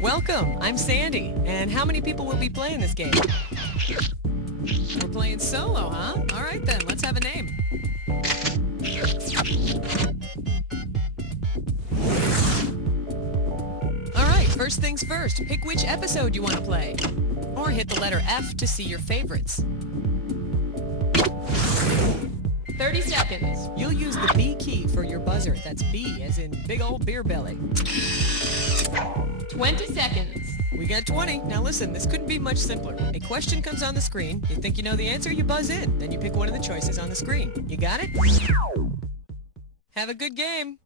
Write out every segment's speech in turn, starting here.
Welcome, I'm Sandy, and how many people will be playing this game? We're playing solo, huh? All right then, let's have a name. All right, first things first, pick which episode you want to play. Or hit the letter F to see your favorites. 30 seconds. You'll use the B key for your buzzer. That's B as in big old beer belly. 20 seconds. We got 20. Now listen, this couldn't be much simpler. A question comes on the screen. You think you know the answer, you buzz in. Then you pick one of the choices on the screen. You got it? Have a good game.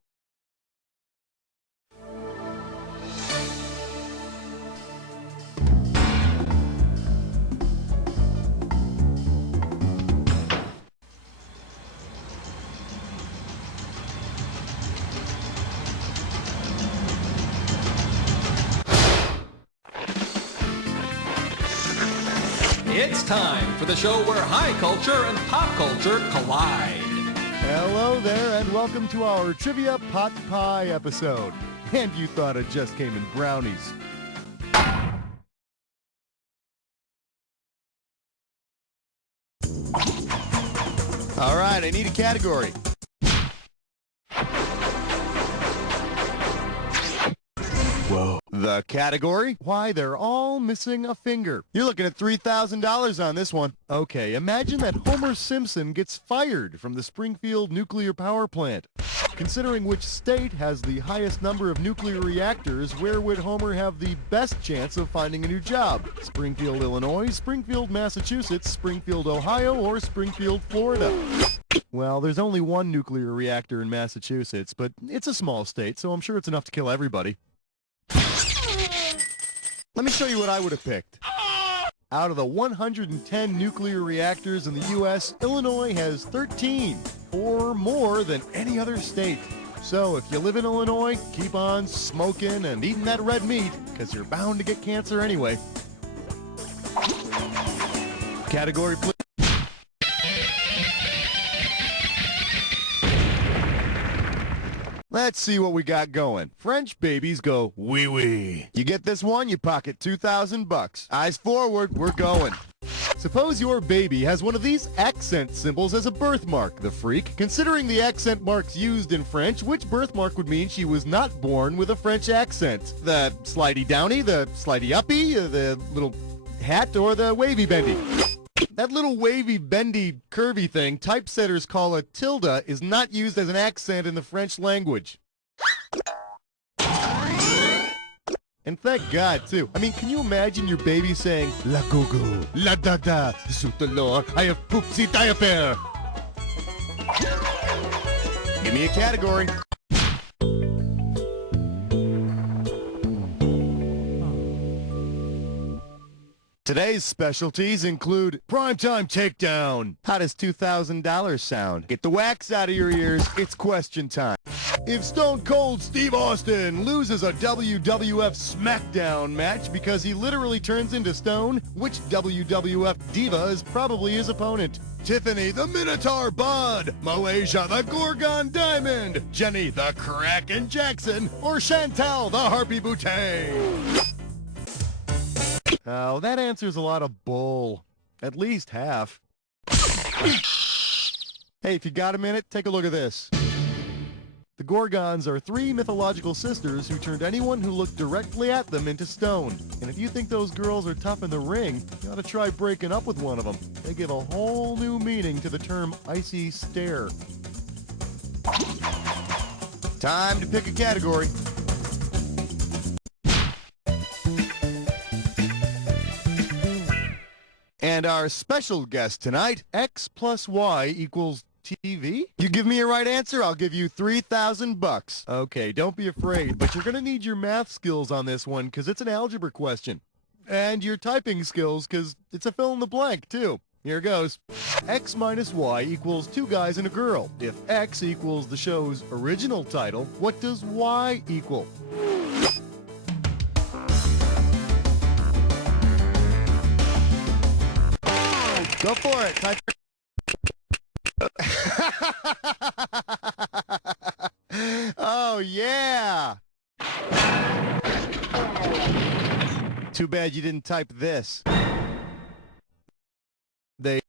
It's time for the show where high culture and pop culture collide. Hello there, and welcome to our Trivia Pot Pie episode. And you thought it just came in brownies. All right, I need a category. Whoa. The category? Why, they're all missing a finger. You're looking at $3,000 on this one. Okay, imagine that Homer Simpson gets fired from the Springfield nuclear power plant. Considering which state has the highest number of nuclear reactors, where would Homer have the best chance of finding a new job? Springfield, Illinois, Springfield, Massachusetts, Springfield, Ohio, or Springfield, Florida? Well, there's only one nuclear reactor in Massachusetts, but it's a small state, so I'm sure it's enough to kill everybody. Let me show you what I would have picked. Out of the 110 nuclear reactors in the U.S., Illinois has 13, or more than any other state. So if you live in Illinois, keep on smoking and eating that red meat, because you're bound to get cancer anyway. Category, please. Let's see what we got going. French babies go wee wee. You get this one, you pocket $2,000. Eyes forward, we're going. Suppose your baby has one of these accent symbols as a birthmark, the freak. Considering the accent marks used in French, which birthmark would mean she was not born with a French accent? The slidey downy, the slidey uppy, the little hat, or the wavy bendy? That little wavy, bendy, curvy thing typesetters call a tilde is not used as an accent in the French language. And thank God, too. I mean, can you imagine your baby saying, La gogo, la dada, zut alors, I have poopsie diaper. Give me a category. Today's specialties include Primetime Takedown. How does $2,000 sound? Get the wax out of your ears. It's question time. If Stone Cold Steve Austin loses a WWF SmackDown match because he literally turns into stone, which WWF diva is probably his opponent? Tiffany the Minotaur Bud, Malaysia the Gorgon Diamond, Jenny the Kraken Jackson, or Chantal the Harpy Boutte? Oh, that answers a lot of bull. At least half. Hey, if you got a minute, take a look at this. The Gorgons are three mythological sisters who turned anyone who looked directly at them into stone. And if you think those girls are tough in the ring, you ought to try breaking up with one of them. They give a whole new meaning to the term icy stare. Time to pick a category. And our special guest tonight, X plus Y equals TV? You give me a right answer, I'll give you $3,000. Okay, don't be afraid, but you're going to need your math skills on this one because it's an algebra question. And your typing skills because it's a fill in the blank, too. Here goes. X minus Y equals two guys and a girl. If X equals the show's original title, what does Y equal? Go for it. Type. Oh, yeah. Too bad you didn't type this. They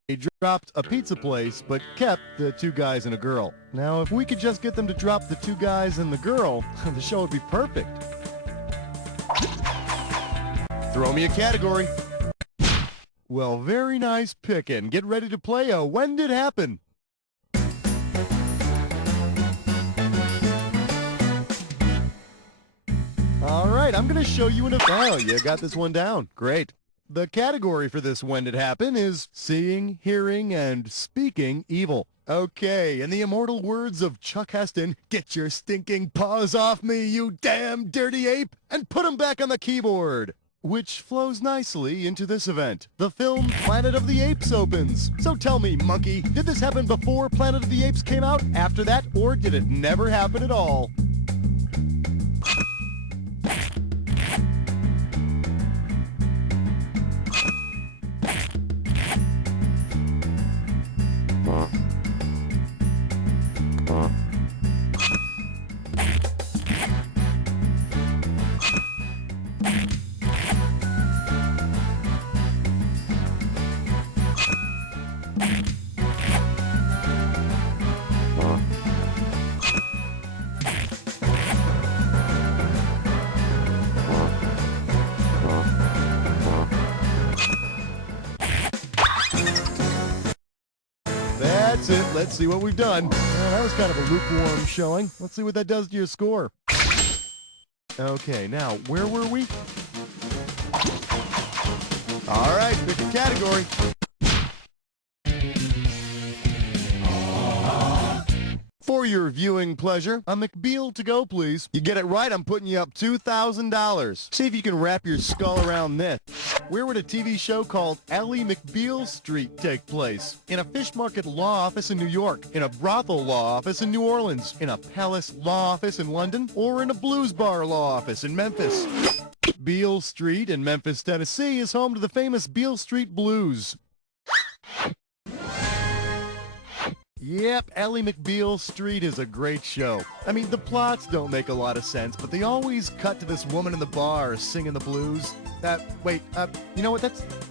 dropped a pizza place, but kept the 2 guys and a girl. Now, if we could just get them to drop the 2 guys and the girl, the show would be perfect. Throw me a category. Well, very nice pickin'. Get ready to play a When Did Happen? All right, I'm going to show you oh, you got this one down. Great. The category for this When Did Happen is seeing, hearing, and speaking evil. Okay, in the immortal words of Chuck Heston, get your stinking paws off me, you damn dirty ape, and put 'em back on the keyboard. Which flows nicely into this event. The film Planet of the Apes opens. So tell me, monkey, did this happen before Planet of the Apes came out, after that, or did it never happen at all? That's it. Let's see what we've done. Well, that was kind of a lukewarm showing. Let's see what that does to your score. Okay, now, where were we? All right, pick a category. For your viewing pleasure, a McBeal to go, please. You get it right, I'm putting you up $2,000. See if you can wrap your skull around this. Where would a TV show called Ally McBeal Street take place? In a fish market law office in New York, in a brothel law office in New Orleans, in a palace law office in London, or in a blues bar law office in Memphis? Beale Street in Memphis, Tennessee is home to the famous Beale Street Blues. Yep, Ally McBeal Street is a great show. I mean, the plots don't make a lot of sense, but they always cut to this woman in the bar singing the blues. Wait, you know what?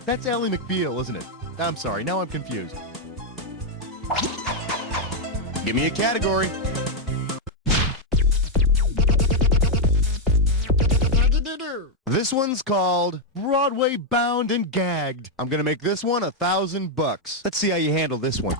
That's Ally McBeal, isn't it? I'm sorry, now I'm confused. Give me a category. This one's called Broadway Bound and Gagged. I'm gonna make this one $1,000. Let's see how you handle this one.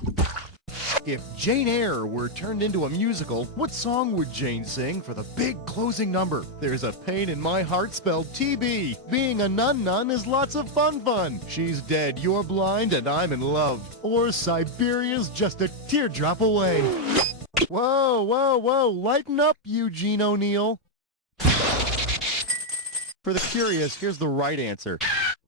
If Jane Eyre were turned into a musical, what song would Jane sing for the big closing number? There's a pain in my heart spelled TB. Being a nun is lots of fun. She's dead, you're blind, and I'm in love. Or Siberia's just a teardrop away. Whoa, lighten up, Eugene O'Neill. For the curious, here's the right answer.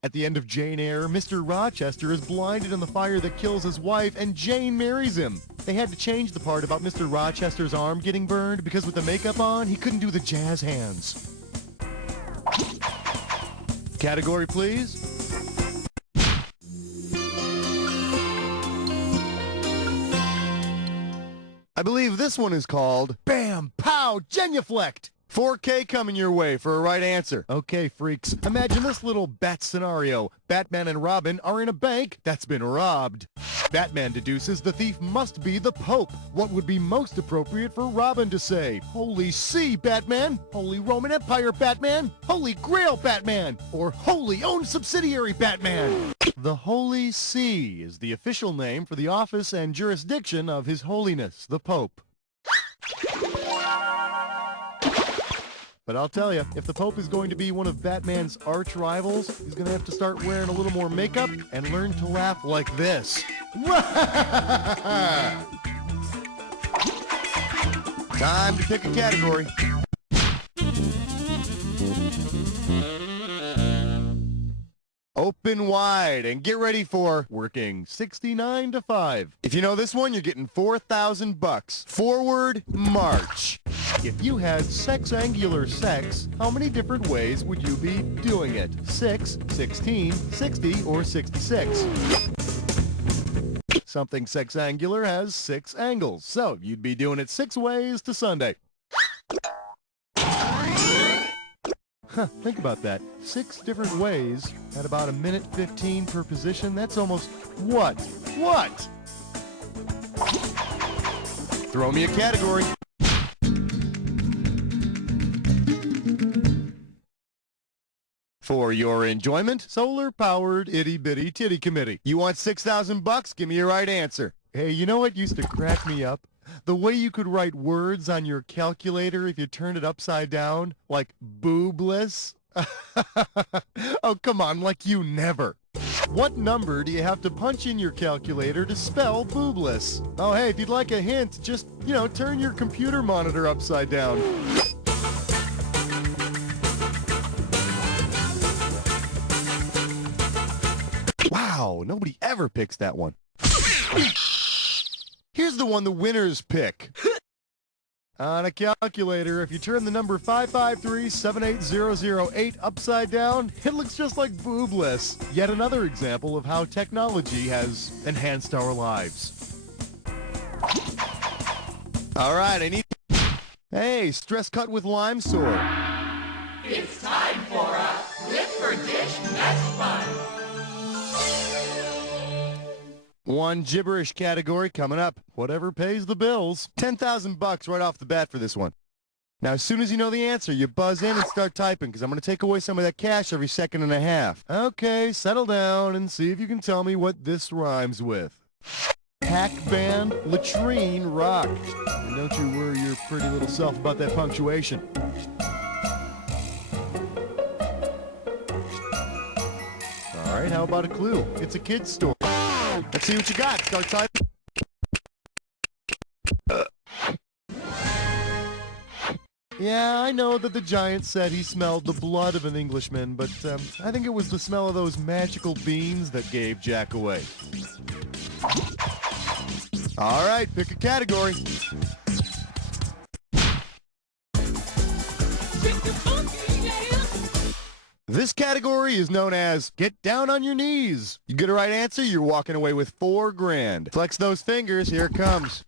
At the end of Jane Eyre, Mr. Rochester is blinded in the fire that kills his wife, and Jane marries him. They had to change the part about Mr. Rochester's arm getting burned because with the makeup on, he couldn't do the jazz hands. Category, please. I believe this one is called Bam Pow Genuflect. 4K coming your way for a right answer. Okay, freaks. Imagine this little bat scenario. Batman and Robin are in a bank that's been robbed. Batman deduces the thief must be the Pope. What would be most appropriate for Robin to say? Holy See, Batman! Holy Roman Empire, Batman! Holy Grail, Batman! Or Wholly Owned Subsidiary, Batman! The Holy See is the official name for the office and jurisdiction of His Holiness, the Pope. But I'll tell you, if the Pope is going to be one of Batman's arch rivals, he's going to have to start wearing a little more makeup and learn to laugh like this. Time to pick a category. Open wide and get ready for working 69 to 5. If you know this one, you're getting $4,000. Forward march. If you had sexangular sex, how many different ways would you be doing it? 6, 16, 60, or 66? Something sexangular has 6 angles, so you'd be doing it 6 ways to Sunday. Think about that. 6 different ways at about 1:15 per position. That's almost what? What? Throw me a category. For your enjoyment, solar-powered itty-bitty titty committee. You want $6,000? Give me your right answer. Hey, you know what used to crack me up? The way you could write words on your calculator if you turned it upside down, like boobless. Oh, come on, like you never. What number do you have to punch in your calculator to spell boobless? Oh, hey, if you'd like a hint, just, turn your computer monitor upside down. Wow, nobody ever picks that one. Here's the one the winners pick. On a calculator, if you turn the number 553-78008 upside down, it looks just like boobless. Yet another example of how technology has enhanced our lives. All right, I need... Hey, stress cut with lime sword. It's time for a Flip for Dish Mess Fun. One gibberish category coming up. Whatever pays the bills. $10,000 right off the bat for this one. Now, as soon as you know the answer, you buzz in and start typing, because I'm going to take away some of that cash every second and a half. Okay, settle down and see if you can tell me what this rhymes with. Hack band, latrine, rock. And don't you worry your pretty little self about that punctuation. All right, how about a clue? It's a kid's story. Let's see what you got. Start typing. Yeah, I know that the giant said he smelled the blood of an Englishman, but I think it was the smell of those magical beans that gave Jack away. All right, pick a category. This category is known as Get Down on Your Knees. You get a right answer, you're walking away with $4 grand. Flex those fingers, here it comes.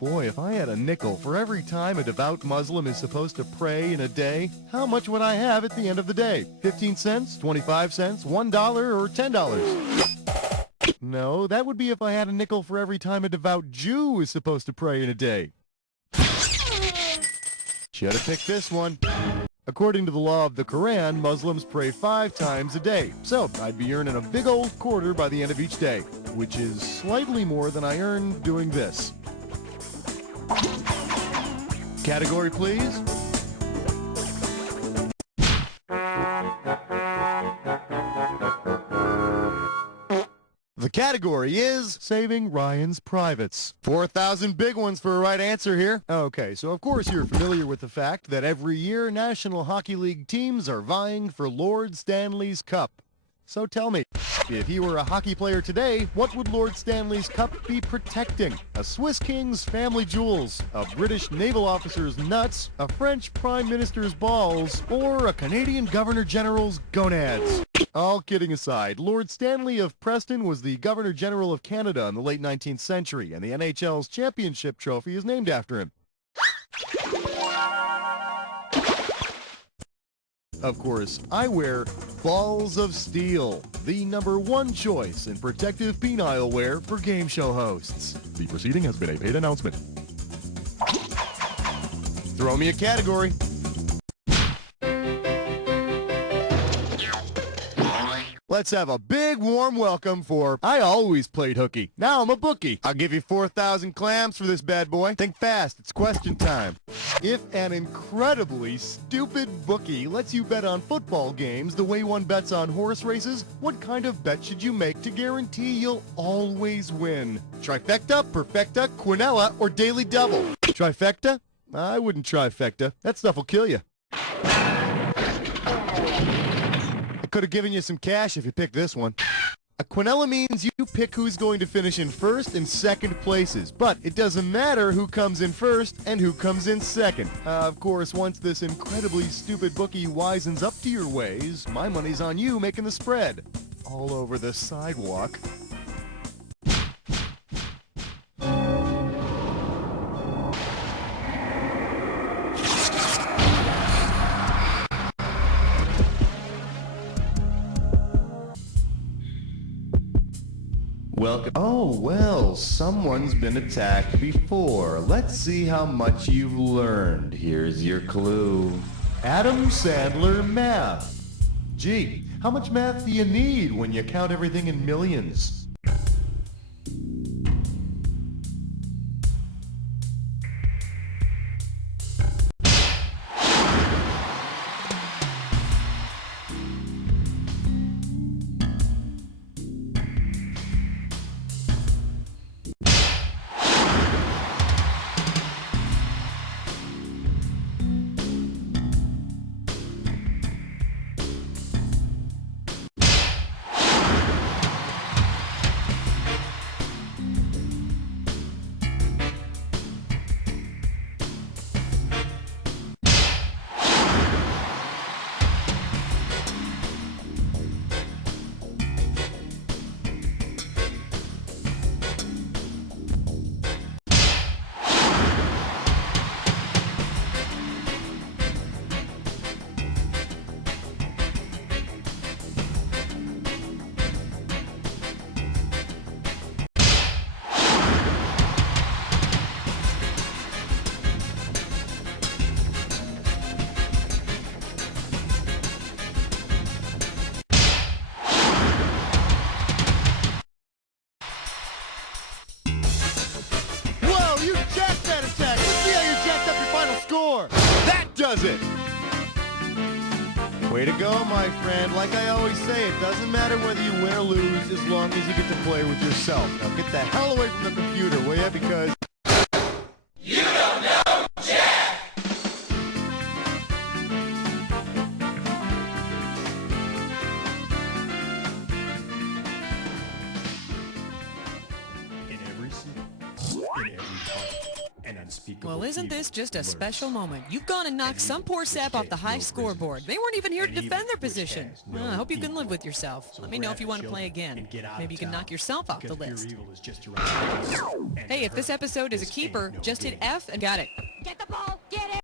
Boy, if I had a nickel for every time a devout Muslim is supposed to pray in a day, how much would I have at the end of the day? 15 cents, 25 cents, $1, or $10? No, that would be if I had a nickel for every time a devout Jew is supposed to pray in a day. Should have picked this one. According to the law of the Quran, Muslims pray 5 times a day. So I'd be earning a big old quarter by the end of each day, which is slightly more than I earn doing this. Category, please. The category is Saving Ryan's Privates. 4,000 big ones for a right answer here. Okay, so of course you're familiar with the fact that every year National Hockey League teams are vying for Lord Stanley's Cup. So tell me, if he were a hockey player today, what would Lord Stanley's Cup be protecting? A Swiss king's family jewels, a British naval officer's nuts, a French prime minister's balls, or a Canadian governor general's gonads? All kidding aside, Lord Stanley of Preston was the Governor General of Canada in the late 19th century, and the NHL's championship trophy is named after him. Of course, I wear balls of steel, the #1 choice in protective penile wear for game show hosts. The proceeding has been a paid announcement. Throw me a category. Let's have a big warm welcome for I always played hooky. Now I'm a bookie. I'll give you 4,000 clams for this bad boy. Think fast, it's question time. If an incredibly stupid bookie lets you bet on football games the way one bets on horse races, what kind of bet should you make to guarantee you'll always win? Trifecta, perfecta, quinella, or daily double? Trifecta? I wouldn't trifecta. That stuff will kill you. Could have given you some cash if you picked this one. A quinella means you pick who's going to finish in first and second places, but it doesn't matter who comes in first and who comes in second. Of course, once this incredibly stupid bookie wisens up to your ways, my money's on you making the spread. All over the sidewalk. Welcome. Oh, well, someone's been attacked before. Let's see how much you've learned. Here's your clue. Adam Sandler math. Gee, how much math do you need when you count everything in millions? You jacked that attack! Let's see how you jacked up your final score! That does it! Way to go, my friend. Like I always say, it doesn't matter whether you win or lose as long as you get to play with yourself. Now get the hell away from the computer, will ya? Because... You don't know Jack! Well, isn't this just a special moment? You've gone and knocked some poor sap off the high scoreboard. They weren't even here to defend their position. Well, I hope you can live with yourself. Let me know if you want to play again. Maybe you can knock yourself off the list. Hey, if this episode is a keeper, just hit F and got it. Get the ball! Get it!